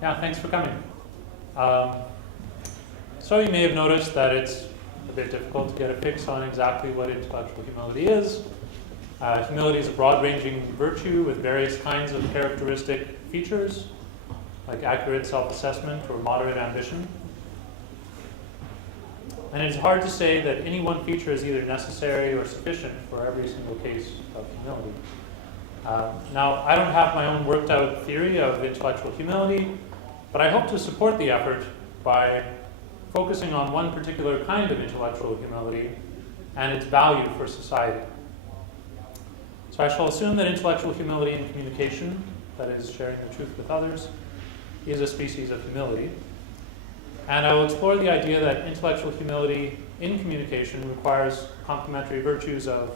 Yeah, thanks for coming. So you may have noticed that it's a bit difficult to get a fix on exactly what intellectual humility is. Humility is a broad-ranging virtue with various kinds of characteristic features, like accurate self-assessment or moderate ambition. And it's hard to say that any one feature is either necessary or sufficient for every single case of humility. Now, I don't have my own worked out theory of intellectual humility, but I hope to support the effort by focusing on one particular kind of intellectual humility and its value for society. So I shall assume that intellectual humility in communication, that is, sharing the truth with others, is a species of humility. And I will explore the idea that intellectual humility in communication requires complementary virtues of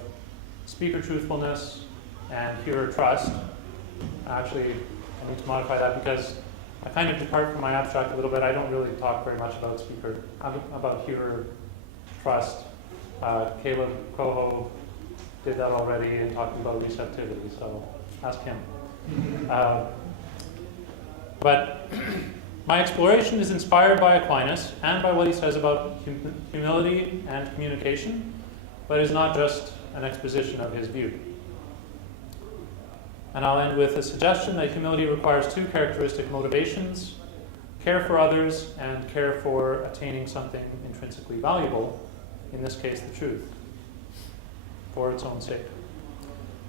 speaker truthfulness and hearer trust. Actually, I need to modify that because I kind of depart from my abstract a little bit. I don't really talk very much about hearer trust. Caleb Coho did that already and talked about receptivity, so ask him. But my exploration is inspired by Aquinas and by what he says about humility and communication, but is not just an exposition of his view. And I'll end with a suggestion that humility requires two characteristic motivations: care for others and care for attaining something intrinsically valuable, in this case the truth, for its own sake.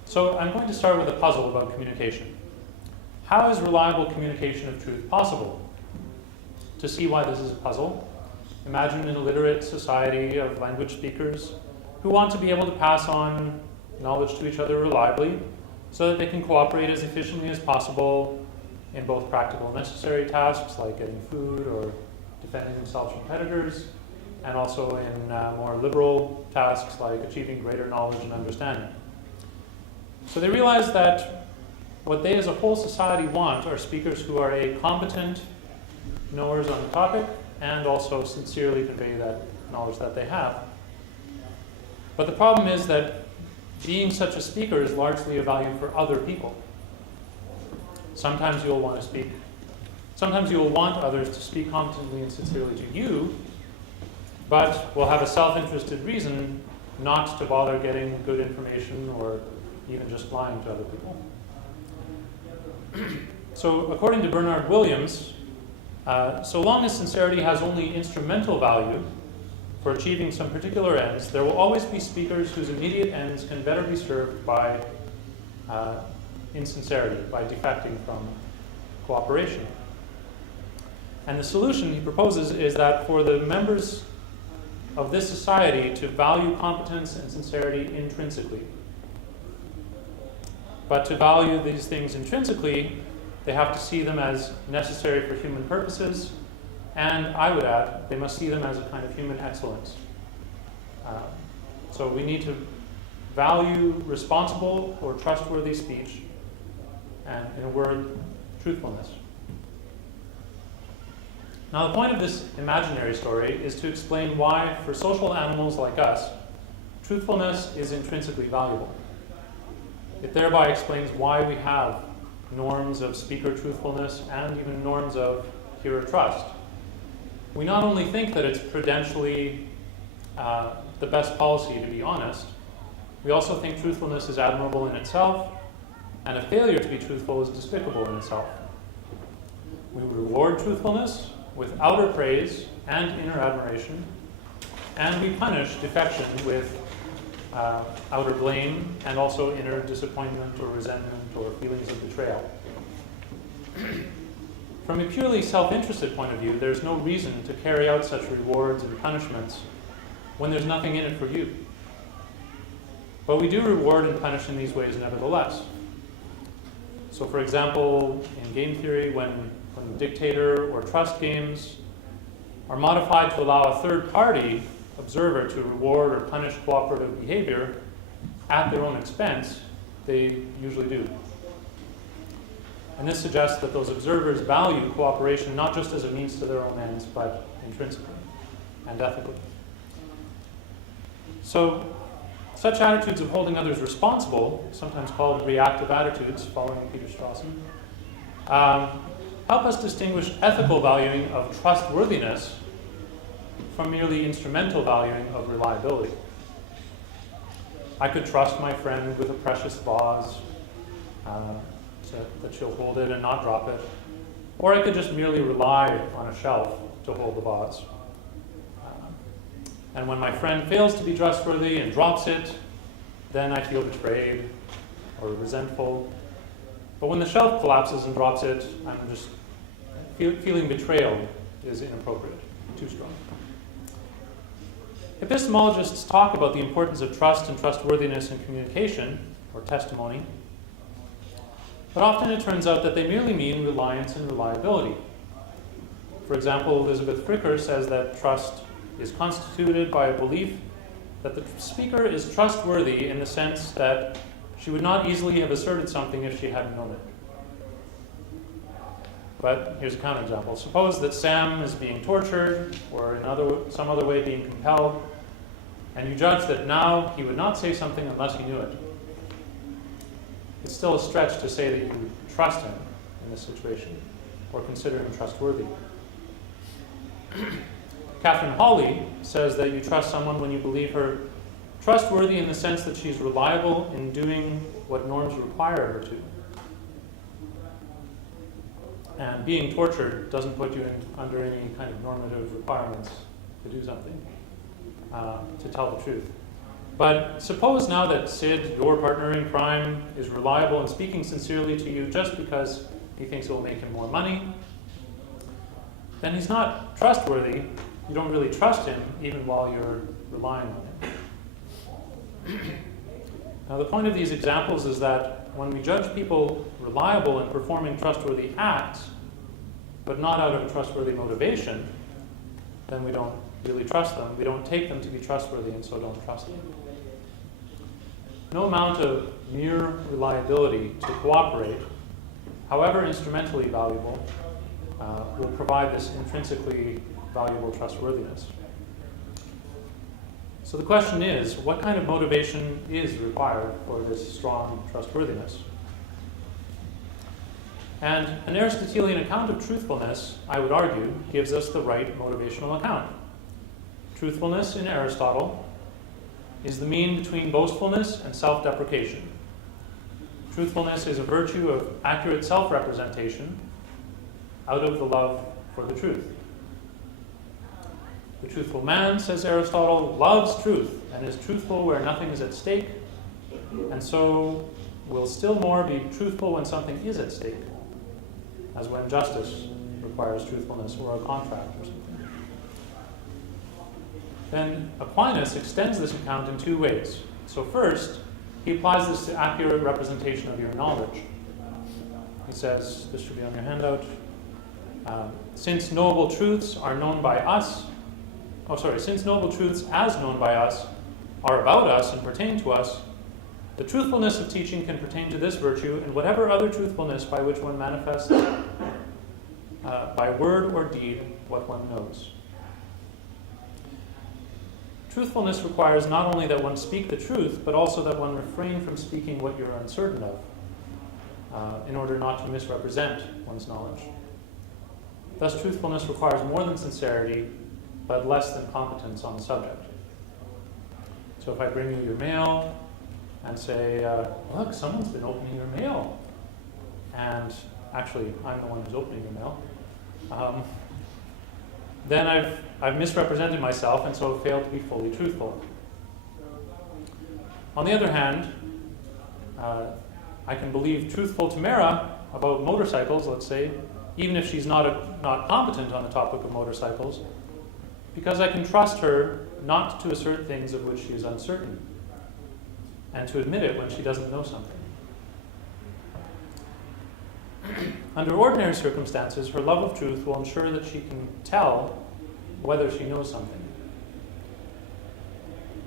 So I'm going to start with a puzzle about communication. How is reliable communication of truth possible? To see why this is a puzzle, imagine an illiterate society of language speakers who want to be able to pass on knowledge to each other reliably so that they can cooperate as efficiently as possible in both practical and necessary tasks like getting food or defending themselves from predators, and also in more liberal tasks like achieving greater knowledge and understanding. So they realize that what they as a whole society want are speakers who are competent knowers on the topic and also sincerely convey that knowledge that they have. But the problem is that being such a speaker is largely a value for other people. Sometimes you'll want others to speak competently and sincerely to you, but will have a self-interested reason not to bother getting good information or even just lying to other people. So according to Bernard Williams, so long as sincerity has only instrumental value for achieving some particular ends, there will always be speakers whose immediate ends can better be served by insincerity, by defecting from cooperation. And the solution he proposes is that for the members of this society to value competence and sincerity intrinsically. But to value these things intrinsically, they have to see them as necessary for human purposes, and I would add, they must see them as a kind of human excellence. So we need to value responsible or trustworthy speech, and in a word, truthfulness. Now the point of this imaginary story is to explain why, for social animals like us, truthfulness is intrinsically valuable. It thereby explains why we have norms of speaker truthfulness and even norms of hearer trust. We not only think that it's prudentially the best policy to be honest, we also think truthfulness is admirable in itself, and a failure to be truthful is despicable in itself. We reward truthfulness with outer praise and inner admiration, and we punish defection with outer blame and also inner disappointment or resentment or feelings of betrayal. From a purely self-interested point of view, there's no reason to carry out such rewards and punishments when there's nothing in it for you. But we do reward and punish in these ways nevertheless. So for example, in game theory, when dictator or trust games are modified to allow a third-party observer to reward or punish cooperative behavior at their own expense, they usually do. And this suggests that those observers value cooperation not just as a means to their own ends, but intrinsically and ethically. So, such attitudes of holding others responsible, sometimes called reactive attitudes, following Peter Strawson, help us distinguish ethical valuing of trustworthiness from merely instrumental valuing of reliability. I could trust my friend with a precious vase, that she'll hold it and not drop it. Or I could just merely rely on a shelf to hold the vase. And when my friend fails to be trustworthy and drops it, then I feel betrayed or resentful. But when the shelf collapses and drops it, I'm just feeling betrayal is inappropriate, too strong. Epistemologists talk about the importance of trust and trustworthiness in communication, or testimony, but often it turns out that they merely mean reliance and reliability. For example, Elizabeth Fricker says that trust is constituted by a belief that the speaker is trustworthy in the sense that she would not easily have asserted something if she hadn't known it. But here's a counterexample. Suppose that Sam is being tortured or in some other way being compelled, and you judge that now he would not say something unless he knew it. It's still a stretch to say that you trust him in this situation or consider him trustworthy. Catherine Hawley says that you trust someone when you believe her trustworthy in the sense that she's reliable in doing what norms require her to. And being tortured doesn't put you under any kind of normative requirements to do something, to tell the truth. But suppose now that Sid, your partner in crime, is reliable and speaking sincerely to you just because he thinks it will make him more money, then he's not trustworthy. You don't really trust him even while you're relying on him. Now the point of these examples is that when we judge people reliable in performing trustworthy acts, but not out of a trustworthy motivation, then we don't really trust them. We don't take them to be trustworthy and so don't trust them. No amount of mere reliability to cooperate, however instrumentally valuable, will provide this intrinsically valuable trustworthiness. So the question is, what kind of motivation is required for this strong trustworthiness? And an Aristotelian account of truthfulness, I would argue, gives us the right motivational account. Truthfulness in Aristotle is the mean between boastfulness and self-deprecation. Truthfulness is a virtue of accurate self-representation out of the love for the truth. The truthful man, says Aristotle, loves truth and is truthful where nothing is at stake, and so will still more be truthful when something is at stake, as when justice requires truthfulness or a contract or something. Then Aquinas extends this account in two ways. So first, he applies this to accurate representation of your knowledge. He says, this should be on your handout, since noble truths as known by us are about us and pertain to us, the truthfulness of teaching can pertain to this virtue and whatever other truthfulness by which one manifests by word or deed what one knows. Truthfulness requires not only that one speak the truth, but also that one refrain from speaking what you're uncertain of, in order not to misrepresent one's knowledge. Thus, truthfulness requires more than sincerity, but less than competence on the subject. So if I bring you your mail and say, look, someone's been opening your mail, and actually I'm the one who's opening your mail, then I've misrepresented myself and so have failed to be fully truthful. On the other hand, I can believe truthful Tamara about motorcycles, let's say, even if she's not competent on the topic of motorcycles, because I can trust her not to assert things of which she is uncertain, and to admit it when she doesn't know something. Under ordinary circumstances, her love of truth will ensure that she can tell whether she knows something.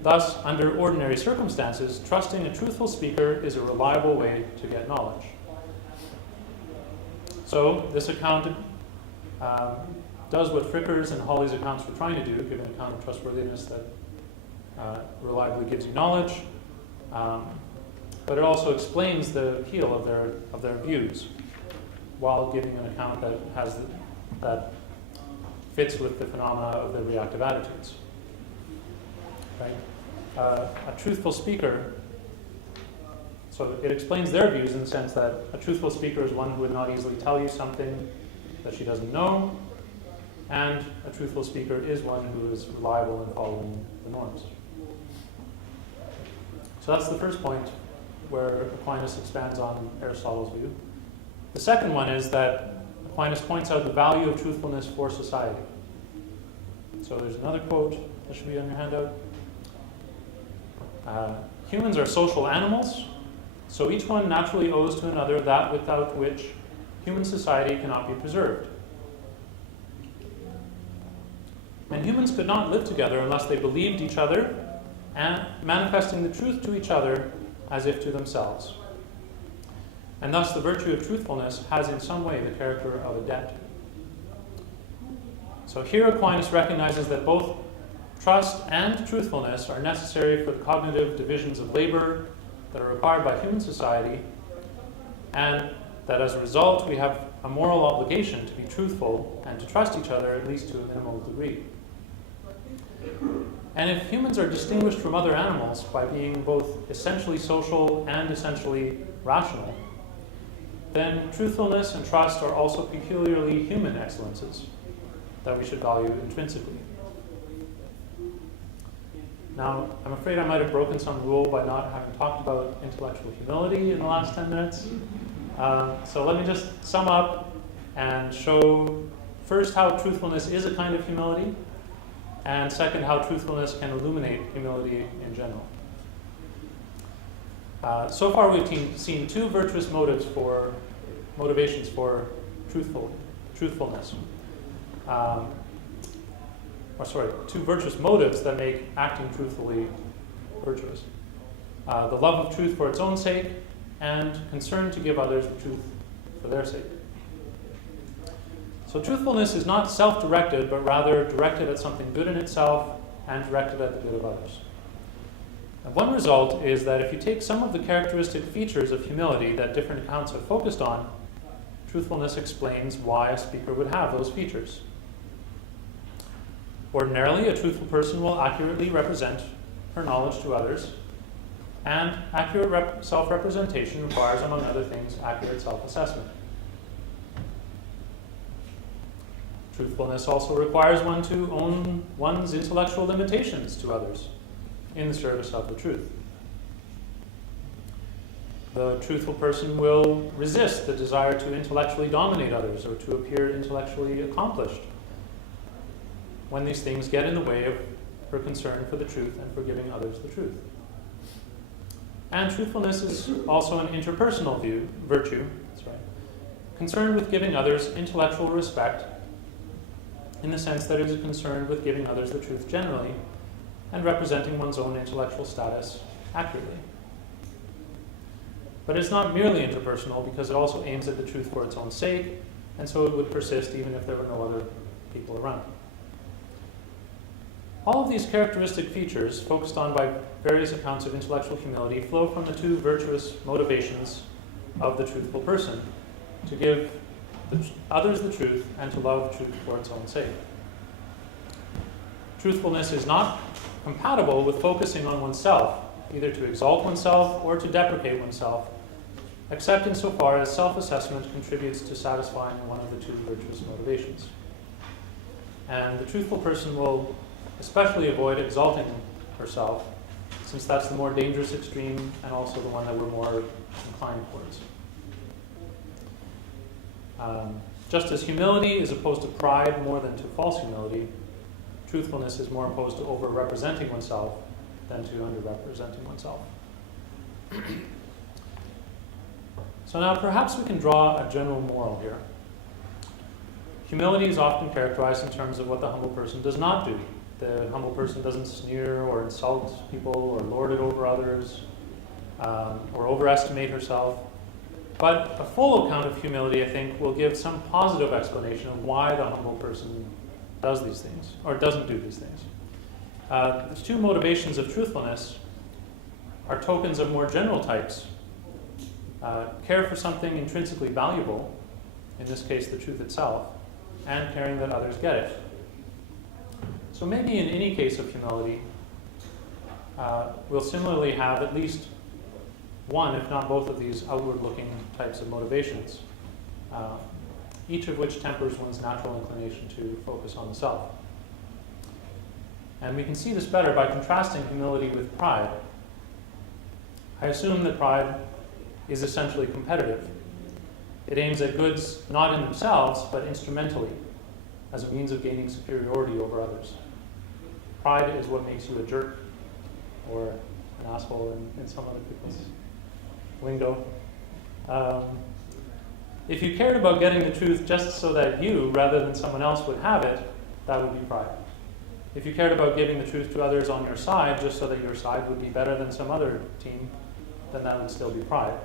Thus, under ordinary circumstances, trusting a truthful speaker is a reliable way to get knowledge. So, this account does what Fricker's and Hawley's accounts were trying to do, give an account of trustworthiness that reliably gives you knowledge, but it also explains the appeal of their views. while giving an account that fits with the phenomena of the reactive attitudes. Right? A truthful speaker, so it explains their views in the sense that a truthful speaker is one who would not easily tell you something that she doesn't know, and a truthful speaker is one who is reliable in following the norms. So that's the first point where Aquinas expands on Aristotle's view. The second one is that Aquinas points out the value of truthfulness for society. So there's another quote that should be on your handout. Humans are social animals, so each one naturally owes to another that without which human society cannot be preserved. And humans could not live together unless they believed each other and manifesting the truth to each other as if to themselves. And thus the virtue of truthfulness has in some way the character of a debt. So here Aquinas recognizes that both trust and truthfulness are necessary for the cognitive divisions of labor that are required by human society, and that as a result we have a moral obligation to be truthful and to trust each other at least to a minimal degree. And if humans are distinguished from other animals by being both essentially social and essentially rational, then truthfulness and trust are also peculiarly human excellences that we should value intrinsically. Now, I'm afraid I might have broken some rule by not having talked about intellectual humility in the last 10 minutes. So let me just sum up and show first how truthfulness is a kind of humility, and second, how truthfulness can illuminate humility in general. So far we've seen two virtuous motivations for truthfulness. Two virtuous motives that make acting truthfully virtuous. The love of truth for its own sake, and concern to give others the truth for their sake. So truthfulness is not self-directed, but rather directed at something good in itself and directed at the good of others. And one result is that if you take some of the characteristic features of humility that different accounts have focused on, truthfulness explains why a speaker would have those features. Ordinarily, a truthful person will accurately represent her knowledge to others, and accurate self-representation requires, among other things, accurate self-assessment. Truthfulness also requires one to own one's intellectual limitations to others in the service of the truth. The truthful person will resist the desire to intellectually dominate others or to appear intellectually accomplished when these things get in the way of her concern for the truth and for giving others the truth. And truthfulness is also an interpersonal virtue, concerned with giving others intellectual respect in the sense that it is concerned with giving others the truth generally and representing one's own intellectual status accurately. But it's not merely interpersonal because it also aims at the truth for its own sake, and so it would persist even if there were no other people around. All of these characteristic features, focused on by various accounts of intellectual humility, flow from the two virtuous motivations of the truthful person, to give others the truth and to love truth for its own sake. Truthfulness is not compatible with focusing on oneself, either to exalt oneself or to deprecate oneself, except insofar as self-assessment contributes to satisfying one of the two virtuous motivations. And the truthful person will especially avoid exalting herself, since that's the more dangerous extreme and also the one that we're more inclined towards. Just as humility is opposed to pride more than to false humility, truthfulness is more opposed to over-representing oneself than to under-representing oneself. So now perhaps we can draw a general moral here. Humility is often characterized in terms of what the humble person does not do. The humble person doesn't sneer or insult people or lord it over others or overestimate herself. But a full account of humility, I think, will give some positive explanation of why the humble person does these things, or doesn't do these things. The two motivations of truthfulness are tokens of more general types. Care for something intrinsically valuable in this case the truth itself, and caring that others get it. So maybe in any case of humility, we'll similarly have at least one, if not both of these outward-looking types of motivations, each of which tempers one's natural inclination to focus on the self. And we can see this better by contrasting humility with pride. I assume that pride is essentially competitive. It aims at goods not in themselves, but instrumentally, as a means of gaining superiority over others. Pride is what makes you a jerk, or an asshole in some other people's lingo. If you cared about getting the truth just so that you, rather than someone else, would have it, that would be pride. If you cared about giving the truth to others on your side just so that your side would be better than some other team, then that would still be pride.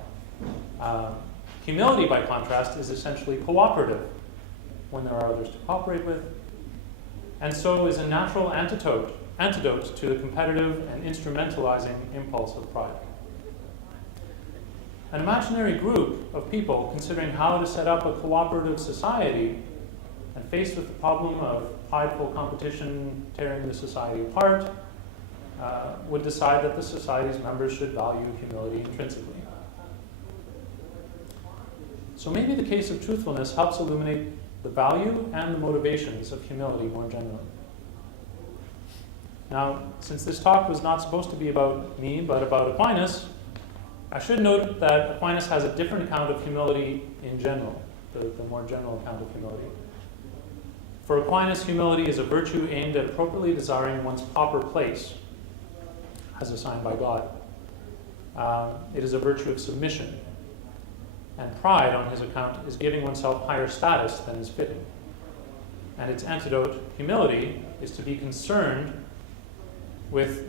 Humility, by contrast, is essentially cooperative when there are others to cooperate with, and so is a natural antidote to the competitive and instrumentalizing impulse of pride. An imaginary group of people considering how to set up a cooperative society and faced with the problem of prideful competition tearing the society apart, would decide that the society's members should value humility intrinsically. So maybe the case of truthfulness helps illuminate the value and the motivations of humility more generally. Now, since this talk was not supposed to be about me, but about Aquinas, I should note that Aquinas has a different account of humility in general, the more general account of humility. For Aquinas, humility is a virtue aimed at appropriately desiring one's proper place as assigned by God. It is a virtue of submission. And pride, on his account, is giving oneself higher status than is fitting. And its antidote, humility, is to be concerned with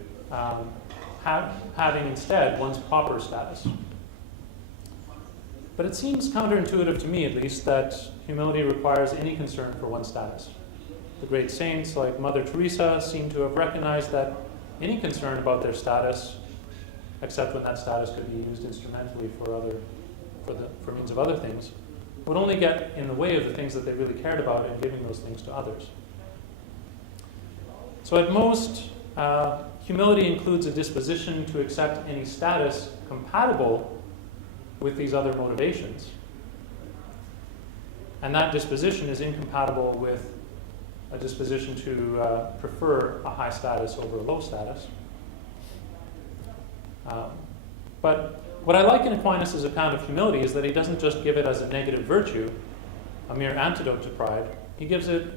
having instead one's proper status. But it seems counterintuitive to me, at least, that humility requires any concern for one's status. The great saints, like Mother Teresa, seem to have recognized that any concern about their status, except when that status could be used instrumentally for means of other things, would only get in the way of the things that they really cared about and giving those things to others. So at most, humility includes a disposition to accept any status compatible with these other motivations. And that disposition is incompatible with a disposition to prefer a high status over a low status. But what I like in Aquinas' account of humility is that he doesn't just give it as a negative virtue, a mere antidote to pride. He gives it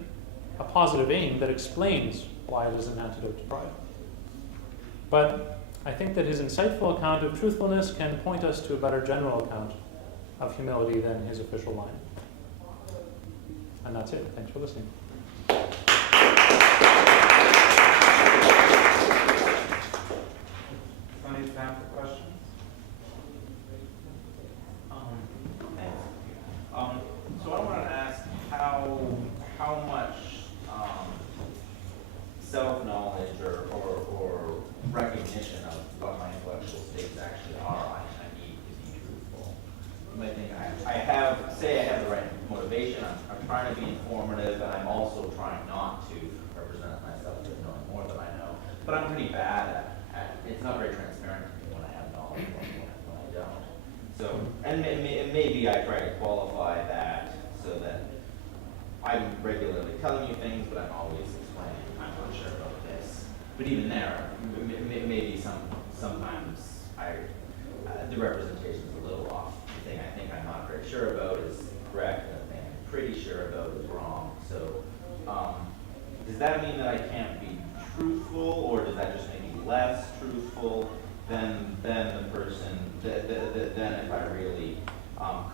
a positive aim that explains why it is an antidote to pride. But I think that his insightful account of truthfulness can point us to a better general account of humility than his official line. And that's it. Thanks for listening. Any time for questions? So I want to ask how much self-knowledge or recognition of what my intellectual states actually are I need to be truthful. You might think I have the right motivation. I'm trying to be informative, and I'm also trying not to represent myself as knowing more than I know. But I'm pretty bad at it's not very transparent to me when I have knowledge when I don't. So, and maybe I try to qualify that so that I'm regularly telling you things, but I'm always explaining I'm not sure about this. But even there, maybe sometimes the representation is a little off. The thing I think I'm not very sure about is correct, and the thing I'm pretty sure about is wrong. So, does that mean that I can't be truthful, or does that just make me less truthful than the person? Than if I really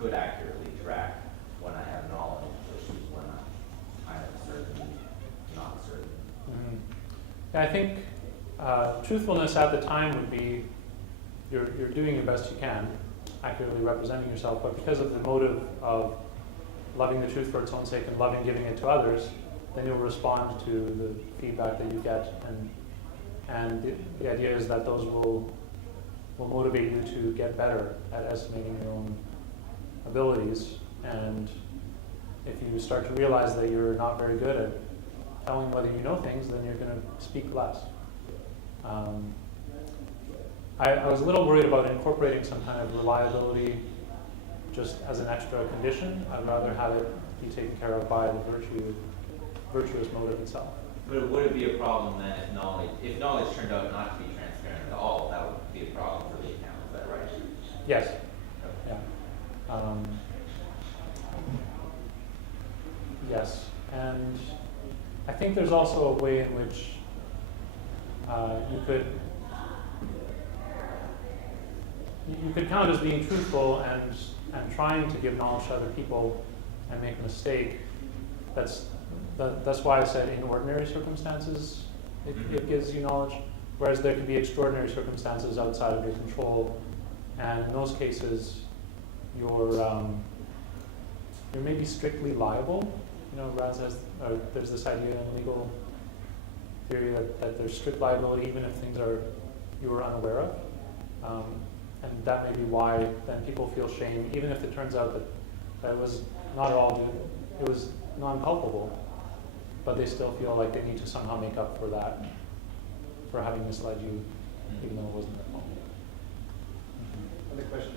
could accurately track when I have knowledge versus when I'm kind of certain, not certain. Mm-hmm. Yeah, I think truthfulness at the time would be you're doing your best you can, accurately representing yourself, but because of the motive of loving the truth for its own sake and loving giving it to others, then you'll respond to the feedback that you get, and the idea is that those will motivate you to get better at estimating your own abilities and if you start to realize that you're not very good at telling whether you know things, then you're going to speak less. I was a little worried about incorporating some kind of reliability just as an extra condition. I'd rather have it be taken care of by the virtuous motive itself. But would it be a problem then if knowledge turned out not to be transparent at all? That would be a problem for the account. Is that right? Yes. Okay. Yeah. Yes, and I think there's also a way in which you could count as being truthful and trying to give knowledge to other people and make a mistake. That's why I said in ordinary circumstances it gives you knowledge, whereas there can be extraordinary circumstances outside of your control, and in those cases you're maybe strictly liable. Raz has, there's this idea in legal theory that there's strict liability even if things you were unaware of. And that may be why then people feel shame, even if it turns out that it was not at all due, it was non-culpable, but they still feel like they need to somehow make up for that, for having misled you, even though it wasn't their fault. Other question?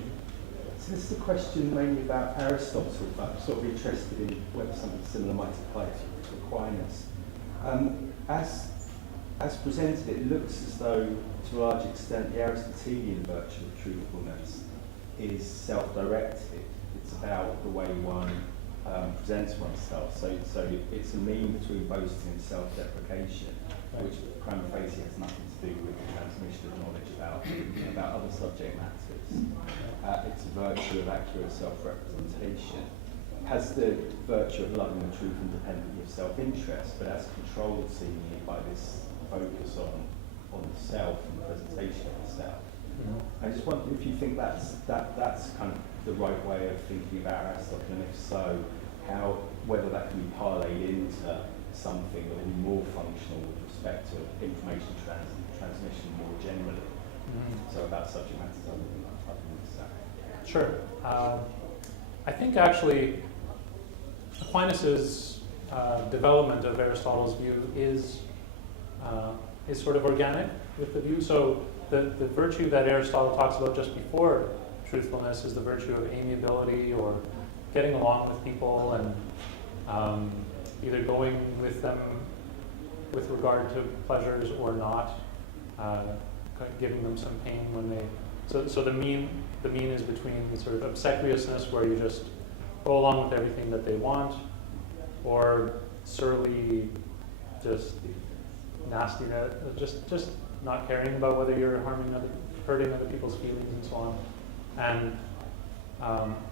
So this is a question mainly about Aristotle, but I'm sort of interested in whether something similar might apply to Aquinas. As presented, it looks as though, to a large extent, the Aristotelian virtue of truthfulness is self-directed. It's about the way one presents oneself. So it's a mean between boasting and self-deprecation, which prima facie has nothing to do with the transmission of knowledge about other subject matters. It's a virtue of accurate self-representation. Has the virtue of loving the truth independently of self-interest, but as controlled seemingly by this focus on the self and the presentation of the self. I just wonder if you think that's kind of the right way of thinking about Aristotle, and if so, whether that can be parlayed into something that will be more functional with respect to information transmission more generally. So about subject matters other than that. Sure. I think actually Aquinas' development of Aristotle's view is sort of organic with the view. So the virtue that Aristotle talks about just before truthfulness is the virtue of amiability, or getting along with people and either going with them with regard to pleasures or not, giving them some pain when they. So the mean is between the sort of obsequiousness, where you just go along with everything that they want, or surly, just nastiness, just not caring about whether you're hurting other people's feelings and so on.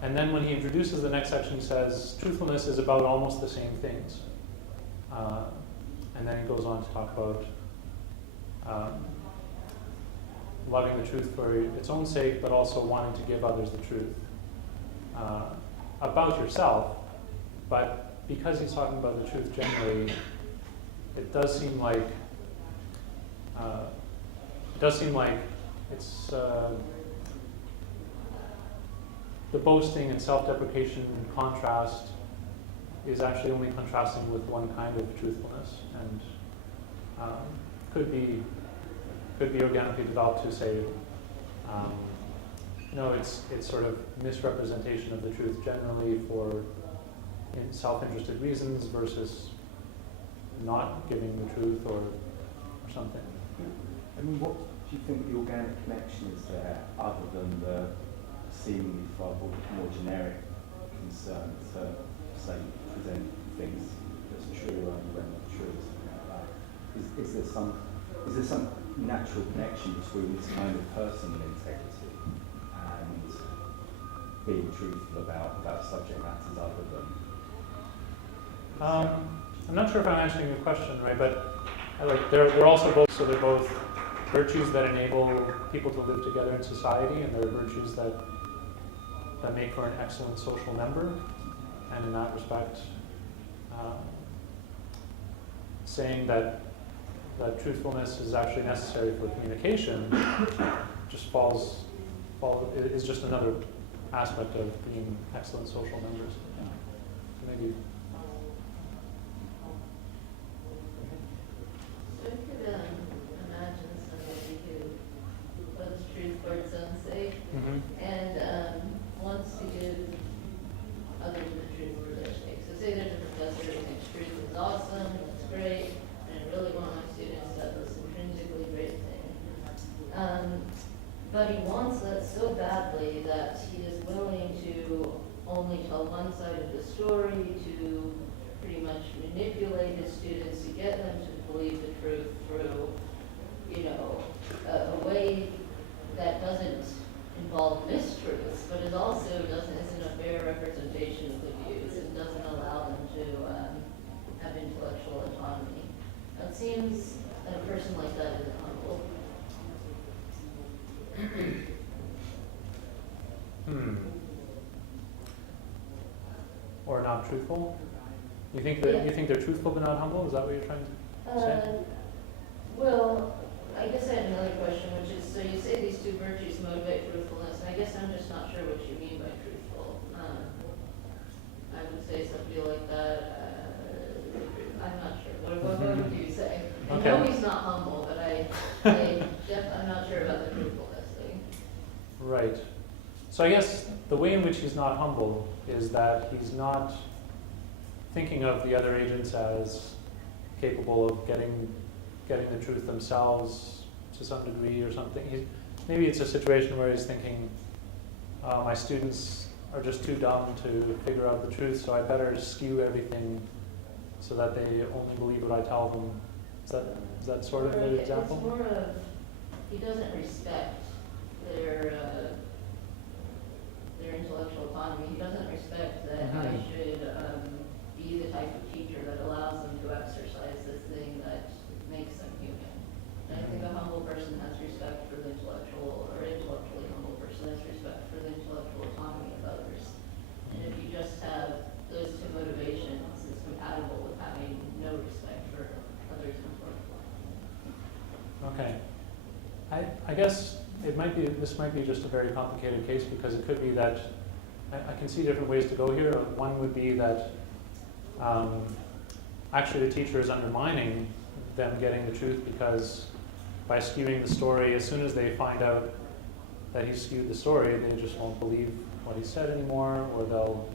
And then when he introduces the next section, he says truthfulness is about almost the same things. And then he goes on to talk about loving the truth for its own sake, but also wanting to give others the truth about yourself. But because he's talking about the truth generally, it does seem like it's the boasting and self-deprecation in contrast is actually only contrasting with one kind of truthfulness, and could be organically developed to say, no, it's sort of misrepresentation of the truth generally for self-interested reasons versus not giving the truth or something. I mean, what do you think the organic connection is there, other than the seemingly far more generic concern to, say, present things that's true only when they're true, something like that? Is there some natural connection between this kind of personal integrity and being truthful about subject matters other than? I'm not sure if I'm answering your question right, but they're also both. So they're both virtues that enable people to live together in society, and they're virtues that make for an excellent social member. And in that respect, saying that truthfulness is actually necessary for communication just is just another aspect of being excellent social members. maybe. So I could imagine somebody who loves truth for its own sake and wants to give others the truth for their sake. So say there's a professor who thinks truth is awesome, it's great, and I really want my students to have this intrinsically great thing. But he wants that so badly that he is willing to only tell one side of the story, to pretty much manipulate his students to get them to believe the truth through, a way that doesn't involve mistruths, but it also isn't a fair representation of the views and doesn't allow them to have intellectual autonomy. Now, it seems that a person like that isn't humble. Or not truthful? You think that you think they're truthful but not humble? Is that what you're trying to say? Well, I guess I have another question, which is, so you say these two virtues motivate truthfulness, and I guess I'm just not sure what you mean by truthful. I would say somebody like that, I'm not sure. What would you say? I know he's not humble, but I'm not sure about the truthfulness thing. Right. So I guess the way in which he's not humble is that he's not thinking of the other agents as capable of getting the truth themselves to some degree or something. Maybe it's a situation where he's thinking, my students are just too dumb to figure out the truth, so I better skew everything so that they only believe what I tell them. Is that sort of the example? It's more of, he doesn't respect their intellectual autonomy. He doesn't respect that I should be the type of teacher that allows them to exercise this thing that makes them human. And I think a humble person has respect for the intellectually humble person has respect for the intellectual autonomy of others. And if you just have those two motivations, it's compatible with having no respect for others' intellectual autonomy. Okay. I guess this might be just a very complicated case, because it could be that I can see different ways to go here. One would be that actually the teacher is undermining them getting the truth, because by skewing the story, as soon as they find out that he skewed the story, they just won't believe what he said anymore, or they'll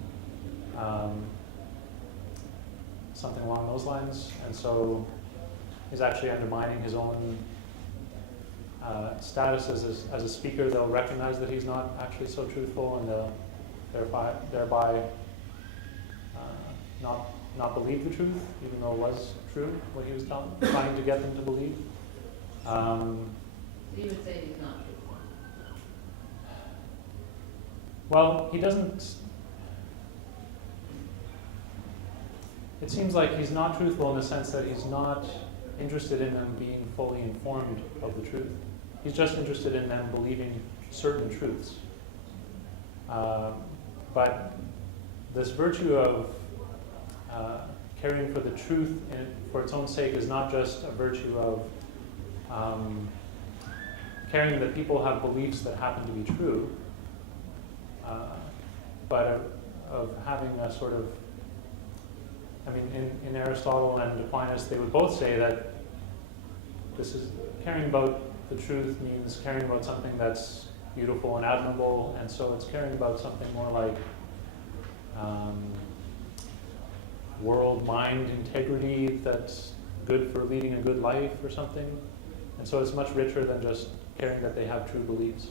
something along those lines. And so he's actually undermining his own status as a speaker. They'll recognize that he's not actually so truthful, and they'll thereby not believe the truth, even though it was true, what he was trying to get them to believe. So you would say he's not truthful? Well, he doesn't. It seems like he's not truthful in the sense that he's not interested in them being fully informed of the truth. He's just interested in them believing certain truths. But this virtue of caring for the truth for its own sake is not just a virtue of caring that people have beliefs that happen to be true, but of having a sort of, in Aristotle and Aquinas, they would both say that this is caring about the truth means caring about something that's beautiful and admirable, and so it's caring about something more like world mind integrity that's good for leading a good life or something. And so it's much richer than just caring that they have true beliefs.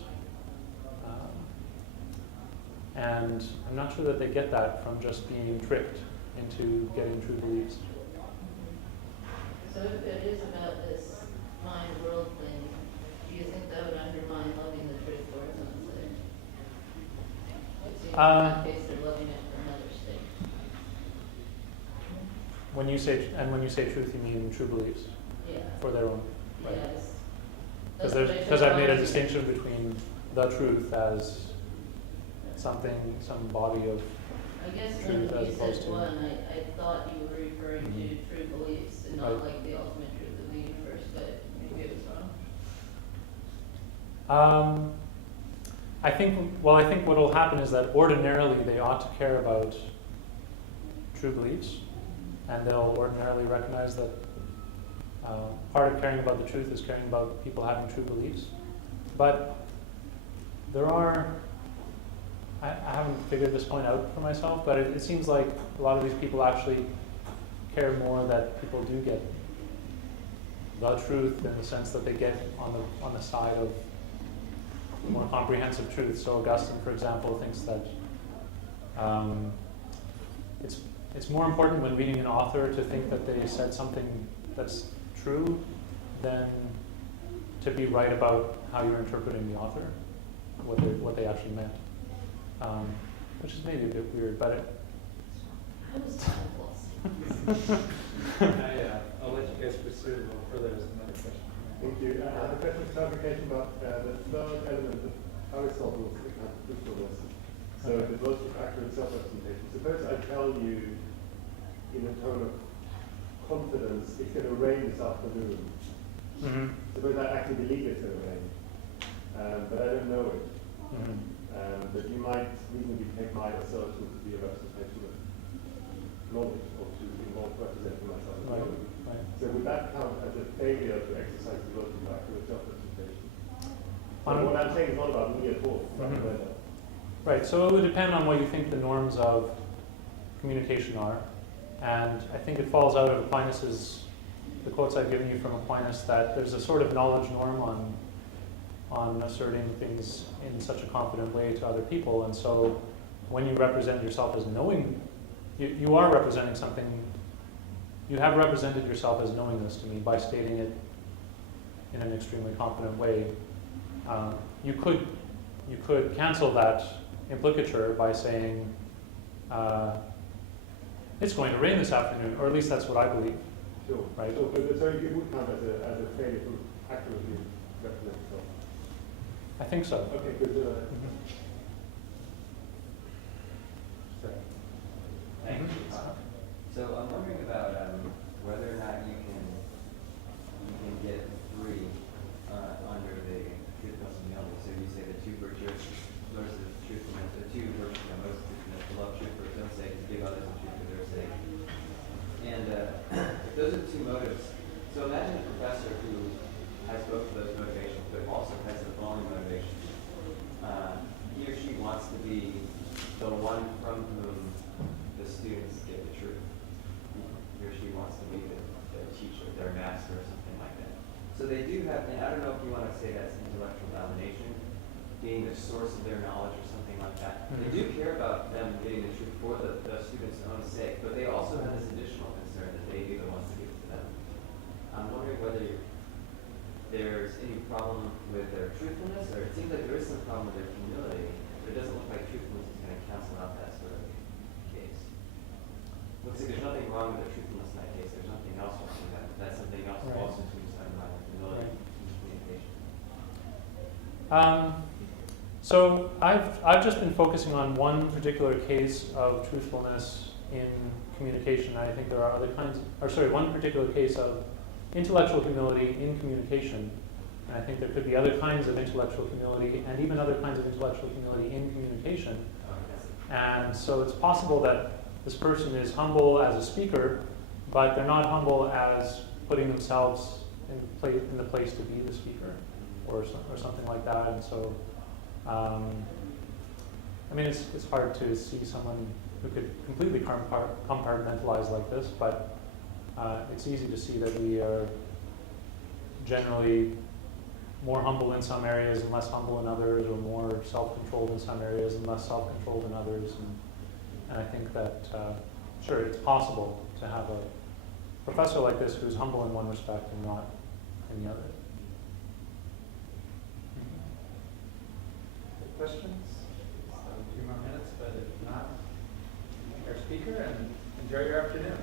And I'm not sure that they get that from just being tricked into getting true beliefs. So if it is about this mind-world thing, do you think that would undermine loving the truth for its own sake? It seems in that case they're loving it for another sake. When you say truth, you mean true beliefs Yeah. for their own, right? Yes. Because I've made a distinction between the truth as some body of I guess truth when as you opposed said to. one, I thought you were referring to true beliefs and not Right. like the ultimate truth of the universe, but maybe it was wrong. I think what will happen is that ordinarily they ought to care about true beliefs, and they'll ordinarily recognize that part of caring about the truth is caring about people having true beliefs. But there are, I haven't figured this point out for myself, but it seems like a lot of these people actually care more that people do get the truth, in the sense that they get on the side of more comprehensive truth. So Augustine, for example, thinks that it's more important when reading an author to think that they said something that's true than to be right about how you're interpreting the author, what they actually meant, which is maybe a bit weird, but I was told. I'll let you guys pursue a little further. There's another question. Thank you. I have a question of clarification about the third element of Aristotle's truthfulness. So the virtue of accurate self-representation. Suppose I tell you in a tone of confidence it's going to rain this afternoon. Mm-hmm. Suppose I actually believe it's going to rain, but I don't know it. Mm-hmm. But you might reasonably take my assertion to be a representation of knowledge or to involve representing myself as Right. knowledge. Right. So would that count as a failure to exercise the virtue of accurate self-representation? So On- what I'm saying is not about me at all, it's about Mhm. whether. Right, so it would depend on what you think the norms of communication are. And I think it falls out of Aquinas's, the quotes I've given you from Aquinas, that there's a sort of knowledge norm on asserting things in such a confident way to other people. And so when you represent yourself as knowing, you are representing something, you have represented yourself as knowing this to me by stating it in an extremely confident way. You could cancel that implicature by saying, it's going to rain this afternoon, or at least that's what I believe. Sure. Right. Sure. But so it would count as a failure to accurately represent yourself. I think so. Okay, good. Mhm. Thank you. So I'm wondering about whether or not you can get three under the truthfulness and humility. So you say the two virtuous motives of truthfulness, the two virtuous motives of truthfulness, to love truth for its own sake, to give others the truth for their sake. And if those are two motives, so imagine a professor who has both of those motivations, but also has the following motivation. He or she wants to be the one from whom the students get the truth. He or she wants to be the teacher, their master, or something like that. So they do have, and I don't know if you want to say that's intellectual domination, being the source of their knowledge or something like that. They do care about them getting the truth for the students' own sake, but they also have this additional concern that they be the ones to give it to them. I'm wondering whether there's any problem with their truthfulness, or it seems like there is some problem with their humility, but it doesn't look like truthfulness is going to cancel out that sort of case. Looks like there's nothing wrong with their truthfulness in that case. There's nothing else wrong with that. That's something else Right. also to undermine their humility and communication. So I've just been focusing on one particular case of truthfulness in communication. I think there are other kinds, one particular case of intellectual humility in communication. And I think there could be other kinds of intellectual humility and even other kinds of intellectual humility in communication. And so it's possible that this person is humble as a speaker, but they're not humble as putting themselves in the place to be the speaker, or something like that. And so, I mean, it's hard to see someone who could completely compartmentalize like this, but it's easy to see that we are generally more humble in some areas and less humble in others, or more self-controlled in some areas and less self-controlled in others. And I think that, sure, it's possible to have a professor like this who's humble in one respect and not in the other. Questions? A few more minutes, but if not, thank our speaker and enjoy your afternoon.